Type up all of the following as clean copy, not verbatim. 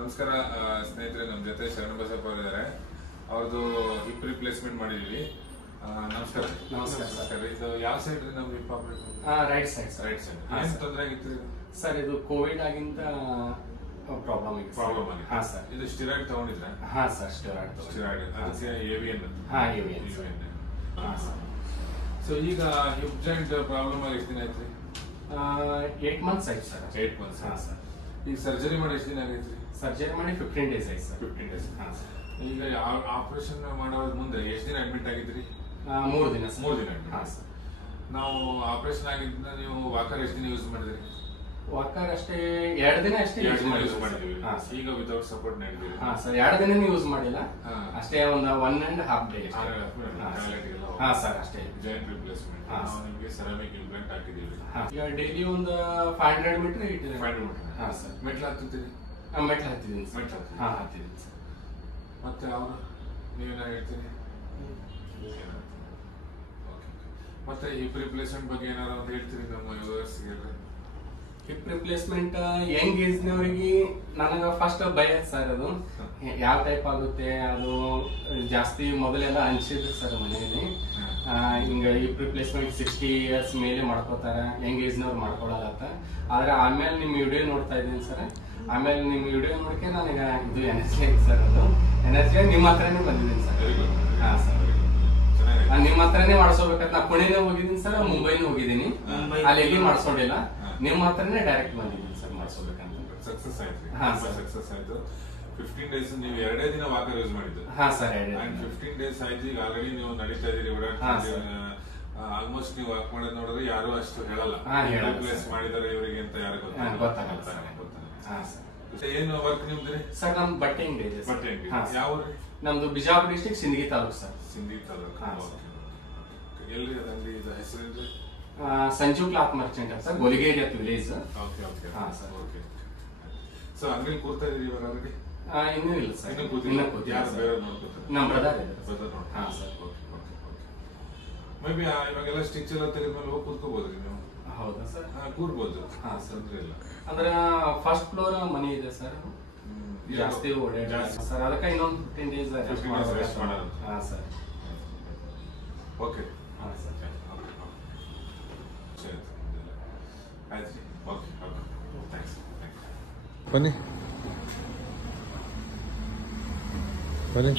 ನಮಸ್ಕಾರ ಸ್ನೇಹಿತರೆ, ನಮ್ಮ ಜೊತೆ ಶರಣಬಸಪ್ಪ ಅವರಿದ್ದಾರೆ. ಅವ್ರದ್ದು ಹಿಪ್ ರಿಪ್ಲೇಸ್ಮೆಂಟ್ ಮಾಡಿದೀವಿ. ನಮಸ್ಕಾರ. ನಮಸ್ಕಾರ. ಇದು ಯಾವ ಸೈಡ್ ನಮ್ಗೆ hip operate? Right side. Right side. ಏನ್ ತೊಂದರೆ ಆಗಿತ್ತು ಸರ್? ಇದು ಕೋವಿಡ್ ಆಗಿಂತ ಪ್ರಾಬ್ಲಮ್ ಆಗಿದೆ. ಹಾ ಸರ್. ಇದು ಸ್ಟಿರಾಯ್ಡ್ ತಗೊಂಡಿದ್ರೆ? ಹಾ ಸರ್, ಸ್ಟಿರಾಯ್ಡ್. ಅದಕ್ಕೆ AVN. ಹಾ, AVN. ಹಾ ಸರ್. ಸೊ ಈಗ ಹಿಪ್ ಜಾಯಿಂಟ್ ಪ್ರಾಬ್ಲಮ್ ಆಗಿ ಎಷ್ಟು ದಿನ ಆಯ್ತು? 8 months ಆಯ್ತು ಸರ್. 8 months. ಹಾ ಸರ್. ಈಗ ಸರ್ಜರಿ ಮಾಡಿ ಎಷ್ಟು ದಿನ ಆಗೈತ್ರಿ? ಸರ್ಜರಿ ಮಾಡಿ 15 days ಆಯ್ತು ಸರ್. 15 days. ಹಾ ಸರ್. ಈಗ ಆಪರೇಷನ್ ಮಾಡೋದ್ ಮುಂದೆ ಎಷ್ಟು ದಿನ ಅಡ್ಮಿಟ್ ಆಗಿದ್ರಿ? 3 ದಿನ. 3 ದಿನ. ಹಾ ಸರ್. ನಾವು ಆಪರೇಷನ್ ಆಗಿದ್ದ ನೀವು ವಾಕರ್ ಎಷ್ಟು ದಿನ ಯೂಸ್ ಮಾಡಿದ್ರಿ? ವಾಕರ್ ಅಷ್ಟೇ 2 ದಿನ ಅಷ್ಟೇ ಯೂಸ್ ಮಾಡಿದ್ವಿ. ಈಗ ವಿತೌಟ್ ಸಪೋರ್ಟ್ ಮಾಡಿದ್ವಿ. ಹಾ ಸರ್, 2 ದಿನ ಯೂಸ್ ಮಾಡಿಲ್ಲ. ಅಷ್ಟೇ ಒಂದು 1.5 day. ಹಾ ಸರ್, ಅಷ್ಟೇ. ಜಾಯಿಂಟ್ ರಿಪ್ಲೇಸ್ಮೆಂಟ್ ನಾವು ನಿಮಗೆ ಸೆರಾಮಿಕ್ ಇಂಪ್ಲಾಂಟ್ ಹಾಕಿದೀವಿ. ಈಗ ಡೈಲಿ ಒಂದು 500 ಮೀಟರ್ ಇಟ್ಟಿದೆ. 500 ಮೀಟರ್. ಹಾ ಸರ್. ಮೆಟ್ಲು ಹತ್ತಿದ್ದೀರಿ? ಮೆಟ್ಲು ಹತ್ತಿದ್ದೀನಿ ಸರ್. ಹಾ, ಹತ್ತಿದ್ದೀನಿ ಸರ್. ಮತ್ತೆ ಅವರು ನೀವೇನ ಹೇಳ್ತೀರಿ? ಮತ್ತೆ ಹಿಪ್ ರಿಪ್ಲೇಸ್ಮೆಂಟ್ ಬಗ್ಗೆ ಏನಾದ್ರು ಅಂತ ಹೇಳ್ತೀರಿ ನಮ್ಮ ವ್ಯೂವರ್ಸ್ಗೆ? ಹಿಪ್ ರಿಪ್ಲೇಸ್ಮೆಂಟ್ ಯಂಗ್ ಏಜ್ನವರಿಗೆ ನನಗೆ ಫಸ್ಟ್ ಭಯ ಸರ್. ಅದು ಯಾವ ಟೈಪ್ ಆಗುತ್ತೆ ಅದು ಜಾಸ್ತಿ ಮೊದಲೆಲ್ಲ ಅನ್ಸಿದ್ರು ಸರ್ ಮನೆಯಲ್ಲಿ. ಹಿಂಗ ಹಿಪ್ ರಿಪ್ಲೇಸ್ಮೆಂಟ್ 60 years ಮೇಲೆ ಮಾಡ್ಕೋತಾರೆ, ಯಂಗ್ ಏಜ್ನವ್ರು ಮಾಡ್ಕೊಳತ್ತ. ಆದ್ರೆ ಆಮೇಲೆ ನಿಮ್ಮ ವಿಡಿಯೋ ನೋಡ್ತಾ ಇದ್ದೀನಿ ಸರ್. ಆಮೇಲೆ ನಿಮ್ಮ ವಿಡಿಯೋ ನೋಡಕ್ಕೆ ನನಗೆ ಇದು ಎನರ್ಜಿ ಆಯ್ತು ಸರ್. ಅದು ಎನರ್ಜಿ ನಿಮ್ಮ ಹತ್ರನೇ ಬಂದಿದ್ದೀನಿ ಸರ್. ಹಾ ಸರ್, ನಿಮ್ಮ ಹತ್ರನೇ ಮಾಡಿಸ್ಕೋಬೇಕಂತ. ನಾ ಪುಣೆನೇ ಹೋಗಿದ್ದೀನಿ ಸರ್, ಮುಂಬೈನೂ ಹೋಗಿದ್ದೀನಿ. ಅಲ್ಲಿ ಎಲ್ಲಿ ಮಾಡಿಸ್ಕೊಂಡಿಲ್ಲ, ನಿಮ್ಮ ಹತ್ರನೇ ಡೈರೆಕ್ಟ್ ಬಂದಿದ್ದೀನಿ ಸರ್ ಮಾಡಿಸ್ಕೋಬೇಕಂತ. ಸಕ್ಸಸ್ ಆಯ್ತು. ಹಾ ಸರ್, ಸಕ್ಸಸ್ ಆಯ್ತು. 15 days ನೀವು 2 ದಿನ ವಾಕರ್ ಯೂಸ್ ಮಾಡಿದ್ದು? ಹಾ ಸರ್. 15 days ಆಯ್ತು. ಈಗ ಆಲ್ರೆಡಿ ನೀವು ನಡೀತಾ ಇದೀರಿ, ಆಲ್ಮೋಸ್ಟ್ ನೀವು ವಾಕ್ ಮಾಡೋದು ನೋಡಿದ್ರೆ ಯಾರು ಅಷ್ಟು ಹೇಳಲ್ಲ ರಿಪ್ಲೇಸ್ ಮಾಡಿದಾರೆ ಇವರಿಗೆ ಅಂತ. ಯಾರು ಗೊತ್ತಾಗಲ್ಲ. ಏನು ವರ್ಕ್ ನಿಮ್ದು ಸರ್? ನಮ್ದು ಬಟ್ಟೆ ಅಂಗಡಿ ಇದೆ. ಬಟ್ಟೆ ಅಂಗಡಿ ಯಾವ? ನಮ್ದು ಬಿಜಾಪುರ ಡಿಸ್ಟ್ರಿಕ್ಟ್, ಸಿಂದಗಿ ತಾಲೂಕು ಸರ್. ಸಿಂದಗಿ ತಾಲೂಕು. ಎಲ್ಲಿ ಅದಲ್ಲಿ ಹೆಸರೇನ್ರಿ? ಸಂಜೀವ್ ಕ್ಲಾತ್ ಮರ್ಚೆಂಟ್ ಅಂತ, ಗೋಲಿಗೇರಿ ಅಂತ ವಿಲೇಜ್. ಹಾ ಸರ್. ಓಕೆ. ಸೊ ಅಂಗಡಿ ಕೂರ್ತಾ ಇದೀರಿ ಇವಾಗ ಆಲ್ರೆಡಿ? ಇನ್ನೂ ಇಲ್ಲ ಸರ್. ಇನ್ನು ಕೂತಿಲ್ಲ. ಯಾರು ಬೇರೆ ನೋಡ್ಕೊತಾರೆ? ನಮ್ಮ ಬ್ರದರ್ ಇದೆ. ಹಾ ಸರ್. ಮೇ ಬಿ ಇವಾಗೆಲ್ಲ ಸ್ಟಿಚ್ ಎಲ್ಲ ತೆಗೆದ್ಮೇಲೆ ಹೋಗಿ ಕೂತ್ಕೋಬಹುದ್ರಿ ನೀವು? ಹೌದಾ ಸರ್? ಕೂರ್ಬೋದು. ಹಾ ಸರ್. ಇಲ್ಲ ಅಂದ್ರೆ ಫಸ್ಟ್ ಫ್ಲೋರ್ ಮನೆ ಇದೆ ಸರ್. ಜಾಸ್ತಿ ಓಡಾಡ ಸರ್, ಅದಕ್ಕೆ ಇನ್ನೊಂದು 15 days ರೆಸ್ಟ್ ಮಾಡೋದು. ಹಾ ಸರ್. ಓಕೆ. ಹಾ ಸರ್. ಆಯ್ತು. ಓಕೆ. ಥ್ಯಾಂಕ್ಸ್. ಬನ್ನಿ ಬನ್ನಿ.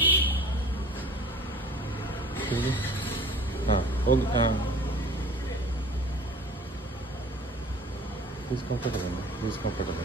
ಹಾಂ ಹೋಗಿ. ಹಾಂ, ಈಸ್ ಕಂಫರ್ಟಬಲ್.